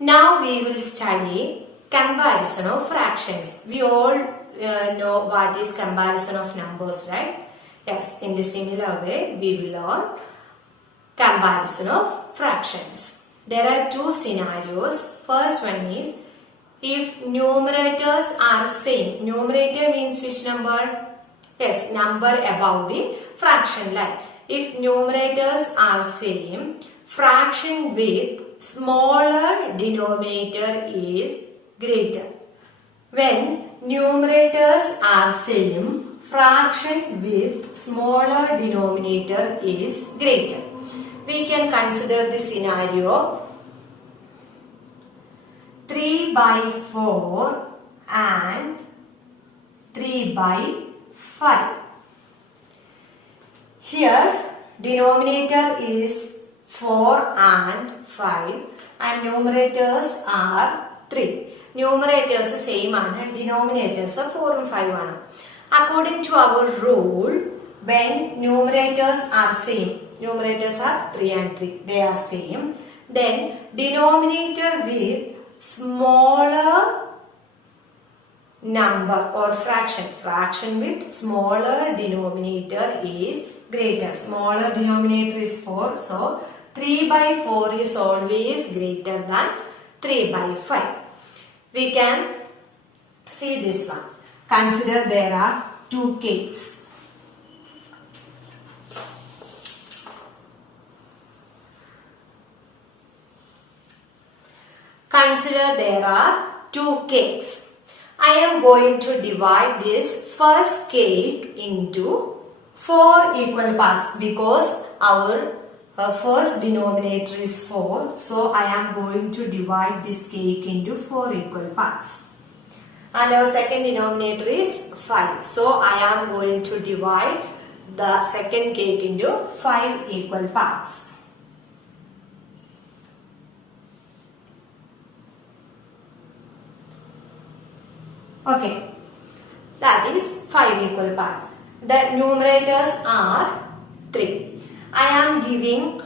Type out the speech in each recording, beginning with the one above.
Now we will study comparison of fractions. We all know what is comparison of numbers, right? Yes, in the similar way, we will learn comparison of fractions. There are two scenarios. First one is if numerators are same. Numerator means which number? Yes, number above the fraction line. If numerators are same, fraction with smaller denominator is greater. When numerators are same, fraction with smaller denominator is greater. We can consider the scenario 3 by 4 and 3 by 5. Here denominator is 4 and 5 and numerators are 3. Numerators same and denominators are 4 and 5. According to our rule, when numerators are same, numerators are 3 and 3, they are same, then denominator with smaller number or fraction with smaller denominator is greater. Smaller denominator is 4, so 3 by 4 is always greater than 3 by 5. We can see this one. Consider there are two cakes. Consider there are two cakes. I am going to divide this first cake into 4 equal parts because our first denominator is 4. So I am going to divide this cake into 4 equal parts. And our second denominator is 5. So I am going to divide the second cake into 5 equal parts. Okay, that is 5 equal parts. The numerators are 3. I am giving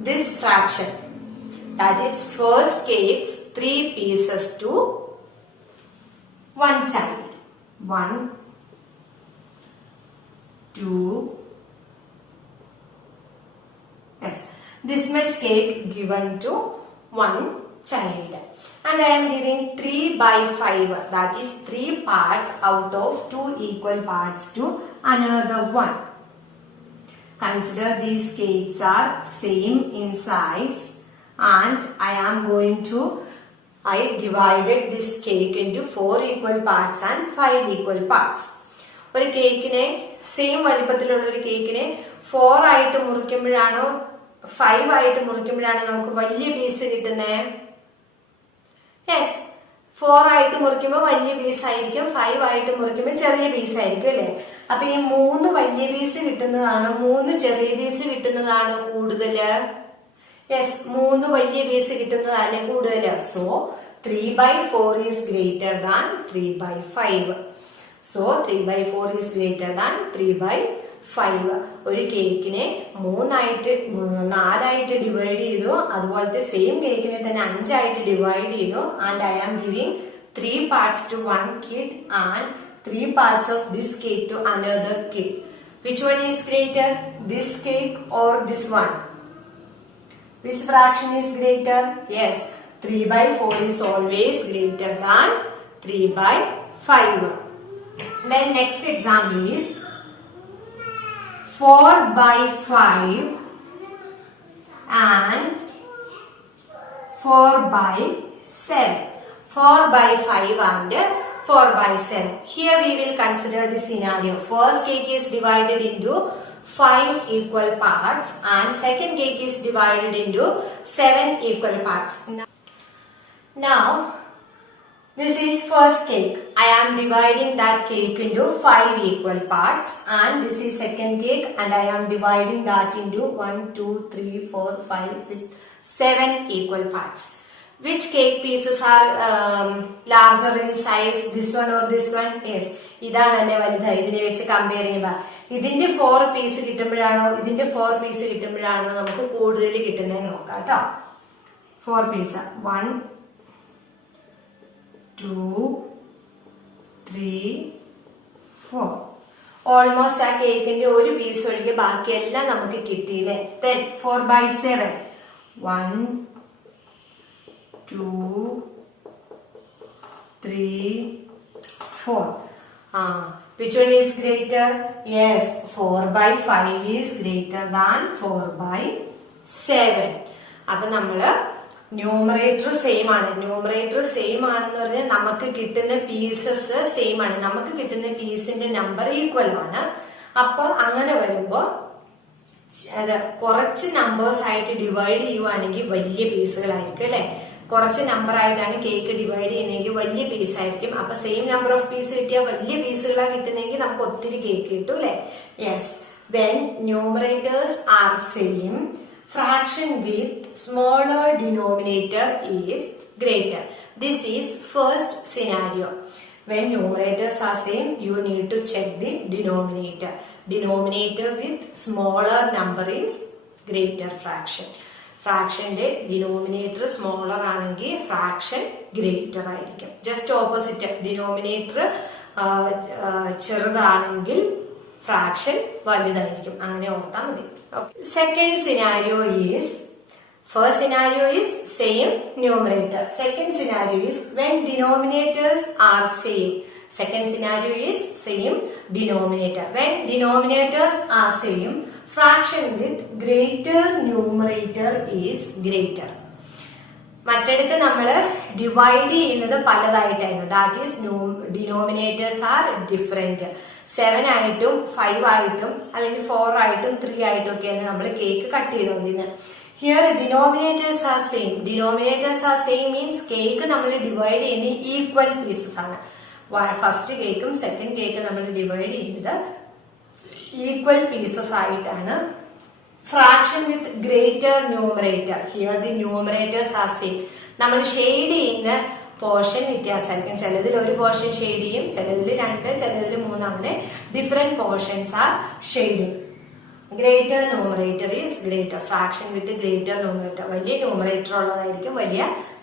this fraction, that is first cake's 3 pieces to one child. 1, 2, yes, this much cake given to one child. And I am giving 3 by 5, that is 3 parts out of 2 equal parts to another one. Consider these cakes are same in size and I divided this cake into 4 equal parts and 5 equal parts. ഒരു കേക്കിനെ സെയിം വലിപ്പത്തിലുള്ള ഒരു കേക്കിനെ 4 ആയിട്ട് മുറിക്കുമ്പോഴാണോ 5 ആയിട്ട് മുറിക്കുമ്പോഴാണ് നമുക്ക് വലിയ പീസ് കിട്ടുന്നത്? യെസ്, 4 ആയിട്ട് മുറിക്കുമ്പോൾ വലിയ പീസ് ആയിരിക്കും, 5 ആയിട്ട് മുറിക്കുമ്പോൾ ചെറിയ പീസ് ആയിരിക്കും അല്ലെ? അപ്പൊ ഈ 3 വലിയ പീസ് കിട്ടുന്നതാണോ 3 ചെറിയ പീസ് കിട്ടുന്നതാണോ കൂടുതല്? യെസ്, 3 വലിയ പീസ് കിട്ടുന്നതാണ് കൂടുതല്. സോ 3 by 4 is greater than 3 by 5. So 3 by 4 is greater than 3 by 5. ഒരു കേക്കിനെ 4 ആയിട്ട് ഡിവൈഡ് ചെയ്തു, അതുപോലത്തെ സെയിം കേക്കിനെ തന്നെ 5 ആയിട്ട് ഡിവൈഡ് ചെയ്തു. And I am giving 3 parts to one kid and 3 parts of this cake to another kid. Which one is greater? This cake or this one? Which fraction is greater? Yes, 3 by 4 is always greater than 3 by 5. Then next example is 4 by 5 and 4 by 7. 4 by 5 and 4 by 7. Here we will consider the scenario. First cake is divided into 5 equal parts and second cake is divided into 7 equal parts. Now this is first cake. I am dividing that cake into 5 equal parts and this is second cake and I am dividing that into 1, 2, 3, 4, 5, 6, 7 equal parts. Which cake pieces are larger in size? This one or this one? Yes. ഇതാണല്ലേ വലുതായി. ഇതിനെ വെച്ച് കമ്പയർ ചെയ്യുമ്പോൾ ഇതിന്റെ 4 പീസ് കിട്ടുമ്പോഴാണോ ഇതിന്റെ 4 പീസ് കിട്ടുമ്പോഴാണോ നമുക്ക് കൂടുതൽ കിട്ടുന്നതെന്ന് നോക്കാം കേട്ടോ. 4 pieces. 1, 2, 3, 4. ഓൾമോസ്റ്റ് ആ കേക്കിന്റെ ഒരു പീസ് ഒഴികെ ബാക്കിയെല്ലാം നമുക്ക് കിട്ടിയില്ലേ. 4/7. 1, 2, 3, 4. Which one is greater? Yes, 4/5 is greater than 4/7. അപ്പൊ നമ്മള് ന്യൂമറേറ്റർ സെയിം ആണ്. ന്യൂമറേറ്റർ സെയിം ആണെന്ന് പറഞ്ഞാൽ നമുക്ക് കിട്ടുന്ന പീസസ് സെയിം ആണ്. നമുക്ക് കിട്ടുന്ന പീസിന്റെ നമ്പർ ഈക്വൽ ആണ്. അപ്പൊ അങ്ങനെ വരുമ്പോ കുറച്ച് നമ്പേഴ്സ് ആയിട്ട് ഡിവൈഡ് ചെയ്യുവാണെങ്കിൽ വലിയ പീസുകളായിരിക്കും അല്ലെ. കുറച്ച് നമ്പർ ആയിട്ടാണ് കേക്ക് ഡിവൈഡ് ചെയ്യുന്നതെങ്കിൽ വലിയ പീസ് ആയിരിക്കും. അപ്പൊ സെയിം നമ്പർ ഓഫ് പീസ് കിട്ടിയാൽ വലിയ പീസുകളാണ് കിട്ടുന്നതെങ്കിൽ നമുക്ക് ഒത്തിരി കേക്ക് കിട്ടും അല്ലെ. Yes, when numerators are same, fraction with smaller denominator is greater. This is first scenario. When numerators are same, you need to check the denominator. Denominator with smaller number is greater fraction. Fraction de denominator smaller ആണെങ്കിൽ fraction greater ആയിരിക്കും. Just opposite, denominator ചെറുതാണെങ്കിൽ fraction വലുതായിരിക്കും. അങ്ങനെ ഓർത്താൽ മതി. Second scenario is, first scenario is same numerator. Second scenario is when denominators are same. Second scenario is same denominator. When denominators are same, fraction with greater numerator is greater. മറ്റടുത്ത് നമ്മൾ divide ചെയ്യുന്നത് പലതായിട്ടായിരുന്നു. That is denominators are different. 7 ആയിട്ടും 5 ആയിട്ടും അല്ലെങ്കിൽ 4 ആയിട്ടും 3 ആയിട്ടും ഒക്കെയാണ് നമ്മൾ കേക്ക് കട്ട് ചെയ്തുകൊണ്ടിരുന്നത്. Here denominators are same. Denominators are same means cake നമ്മൾ ഡിവൈഡ് ചെയ്യുന്ന ഈക്വൽ പീസസ് ആണ്. ഫസ്റ്റ് കേക്കും സെക്കൻഡ് കേക്കും നമ്മൾ ഡിവൈഡ് ചെയ്യുന്നത് ഈക്വൽ പീസസ് ആയിട്ടാണ്. Fraction with greater numerator. Here the numerators are same. നമ്മൾ ഷെയ്ഡ് ചെയ്യുന്ന പോർഷൻ വ്യത്യാസമായിരിക്കും. ചിലതിൽ ഒരു പോർഷൻ ഷെയ്ഡ് ചെയ്യും, ചിലതിൽ 2, ചിലതിൽ 3, അങ്ങനെ different portions are shading. Greater numerator is greater. Fraction with greater numerator. വലിയ ന്യൂമറേറ്റർ ഉള്ളതായിരിക്കും വലിയ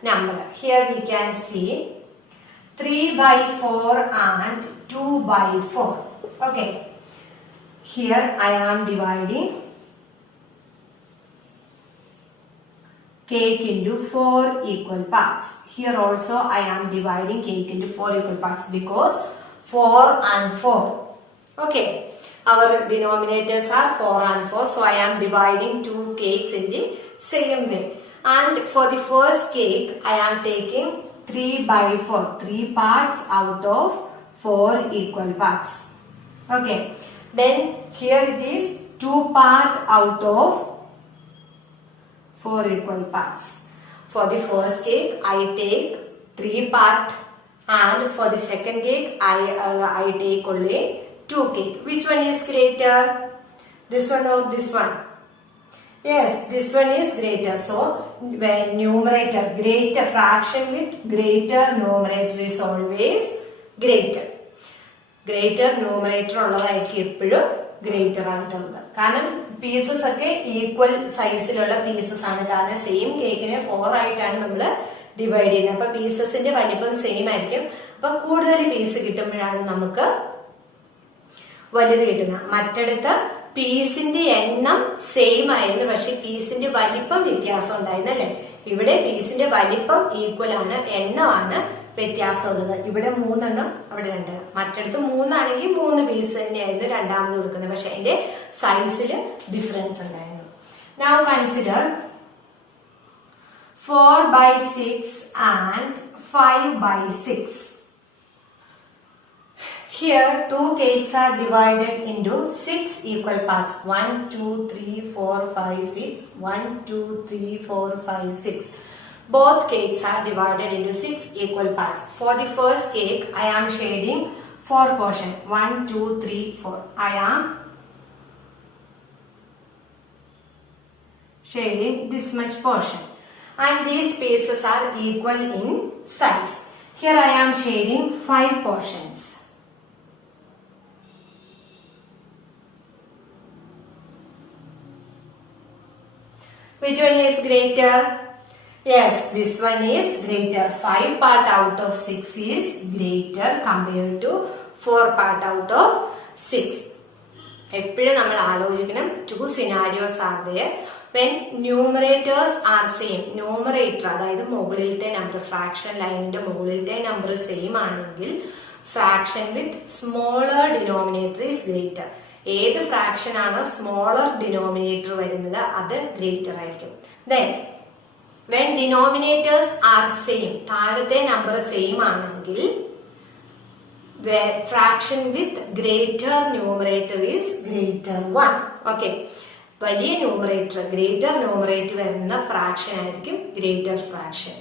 number. Here we can see 3/4 and 2/4. Okay. Here I am dividing cake into 4 equal parts. Here also I am dividing cake into 4 equal parts because 4 and 4. Okay. Our denominators are 4 and 4. So I am dividing 2 cakes in the same way. And for the first cake, I am taking 3/4. 3 parts out of 4 equal parts. Okay. Then here it is 2 part out of 4 equal parts. For the first cake, I take 3 part, and for the second cake, I take only 2 cake. Which one is greater? This one or this one? Yes, this one is greater. So, when numerator, greater fraction with greater numerator is always greater. Greater numerator ഉള്ളതായിരിക്കും എപ്പോഴും ഗ്രേറ്റർ ആയിട്ടുള്ളത്. കാരണം പീസസ് ഒക്കെ ഈക്വൽ സൈസിലുള്ള പീസസ് ആണ്. കാരണം സെയിം കേക്കിനെ 4 ആയിട്ടാണ് നമ്മൾ ഡിവൈഡ് ചെയ്യുന്നത്. അപ്പൊ പീസസിന്റെ വലിപ്പം സെയിം ആയിരിക്കും. അപ്പൊ കൂടുതൽ പീസ് കിട്ടുമ്പോഴാണ് നമുക്ക് വലുത് കിട്ടുന്നത്. മറ്റടുത്ത് പീസിന്റെ എണ്ണം സെയിം ആയിരുന്നു, പക്ഷെ പീസിന്റെ വലിപ്പം വ്യത്യാസം ഉണ്ടായിരുന്നു അല്ലെ. ഇവിടെ പീസിന്റെ വലിപ്പം ഈക്വൽ ആണ്, എണ്ണമാണ് വ്യത്യാസമുള്ളത്. ഇവിടെ 3 എണ്ണം, അവിടെ 2. മറ്റടുത്ത് 3 ആണെങ്കിൽ 3 പീസ് തന്നെയായിരുന്നു രണ്ടാമത് കൊടുക്കുന്നത്, പക്ഷെ അതിന്റെ സൈസിൽ ഡിഫറൻസ് ഉണ്ടായിരുന്നു. Now consider 4/6 and 5/6. Here 2 cakes are divided into 6 equal parts. 1, 2, 3, 4, 5, 6. 1, 2, 3, 4, 5, 6. Both cakes are divided into 6 equal parts. For the first cake, I am shading 4 portion. 1, 2, 3, 4. I am shading this much portion. And these spaces are equal in size. Here I am shading 5 portions. Which one is greater? Yes, this one is greater. 5 part out of 6 is greater compared to 4 part out of 6. എപ്പോഴും നമ്മൾ ആലോചിക്കണം, 2 scenarios are there. When numerators are same, numerator അതായത് മുകളിലത്തെ number, fraction ലൈനിന്റെ മുകളിലത്തെ number same ആണെങ്കിൽ ഫ്രാക്ഷൻ വിത്ത് smaller denominator is greater. ഏത് ഫ്രാക്ഷൻ ആണോ സ്മോളർ ഡിനോമിനേറ്റർ വരുന്നത് അത് ഗ്രേറ്റർ ആയിരിക്കും. Then when denominators are same, താഴത്തെ നമ്പർ സെയിം ആണെങ്കിൽ fraction with greater numerator is greater 1. Okay, വലിയ ന്യൂമറേറ്റർ, ഗ്രേറ്റർ ന്യൂമറേറ്റർ വരുന്ന ഫ്രാക്ഷൻ ആയിരിക്കും ഗ്രേറ്റർ ഫ്രാക്ഷൻ.